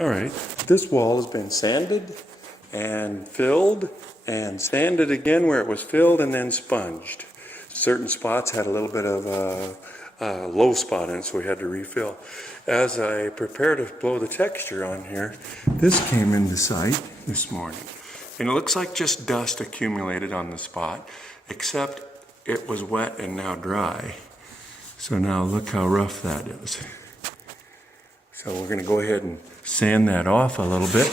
All right, this wall has been sanded and filled and sanded again where it was filled and then sponged. Certain spots had a little bit of a low spot in it, so we had to refill. As I prepare to blow the texture on here, this came into sight this morning. And it looks like just dust accumulated on the spot, except it was wet and now dry. So now look how rough that is. So we're going to go ahead and sand that off a little bit.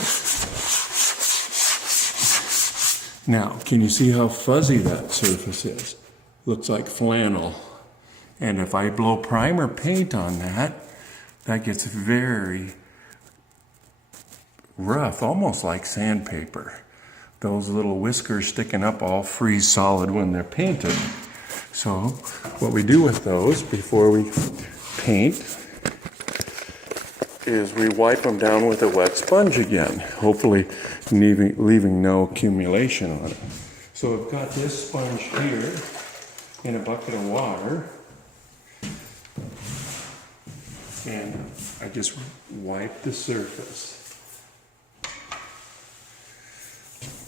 Now, can you see how fuzzy that surface is? Looks like flannel. And if I blow primer paint on that, that gets very rough, almost like sandpaper. Those little whiskers sticking up all freeze solid when they're painted. So what we do with those before we paint is we wipe them down with a wet sponge again, hopefully leaving no accumulation on it. So I've got this sponge here in a bucket of water, and I just wipe the surface.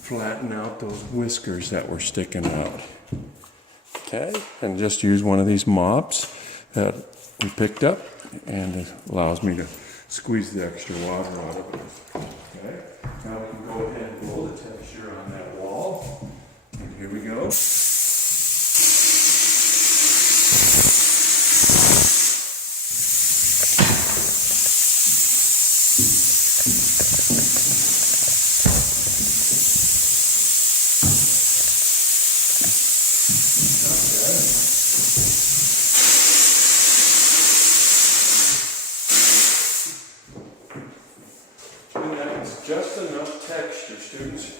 Flatten out those whiskers that were sticking out. Okay, and just use one of these mops that we picked up, and it allows me to squeeze the extra water out of it. Okay, now we can go ahead and blow the texture on that wall. And here we go. Just enough texture, students,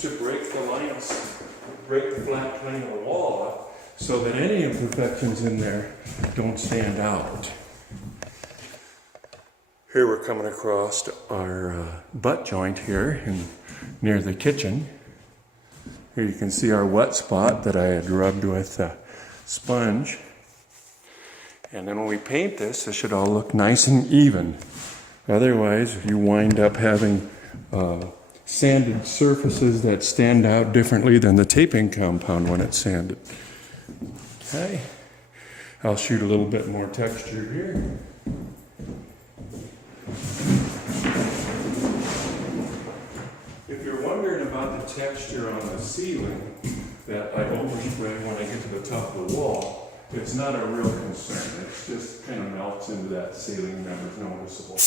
to break the lines, break the flat plane of the wall up so that any imperfections in there don't stand out. Here we're coming across our butt joint here near the kitchen. Here you can see our wet spot that I had rubbed with a sponge. And then when we paint this, it should all look nice and even. Otherwise, you wind up having sanded surfaces that stand out differently than the taping compound when it's sanded. Okay, I'll shoot a little bit more texture here. If you're wondering about the texture on the ceiling that I overspray when I get to the top of the wall, it's not a real concern. It just kind of melts into that ceiling, never noticeable.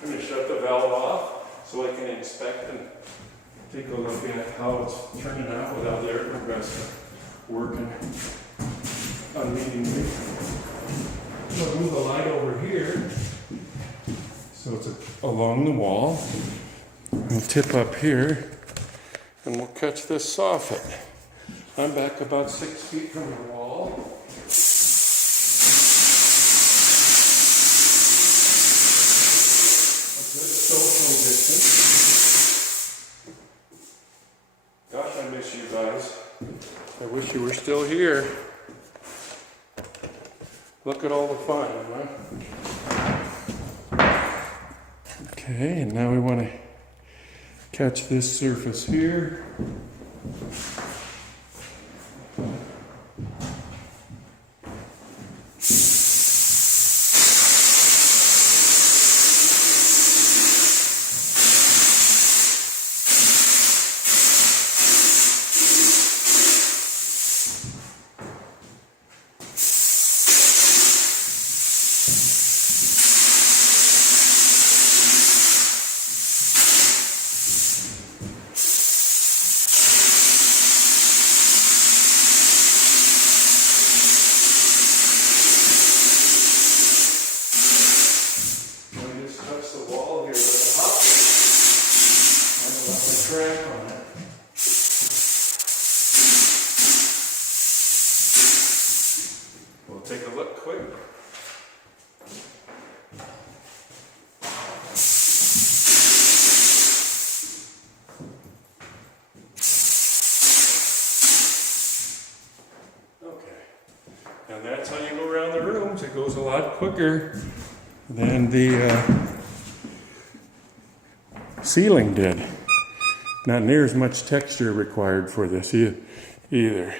I'm going to shut the valve off so I can inspect and take a look at how it's turning out without the air compressor working unneedingly. So I'll move the light over here so it's along the wall. I'll tip up here and we'll catch this soffit. I'm back about 6 feet from the wall. Social distance. Gosh, I miss you guys. I wish you were still here. Look at all the fun, huh? Okay, and now we want to catch this surface here. crack on it. We'll take a look quick. Okay, and that's how you go around the rooms. It goes a lot quicker than the ceiling did. Not near as much texture required for this either.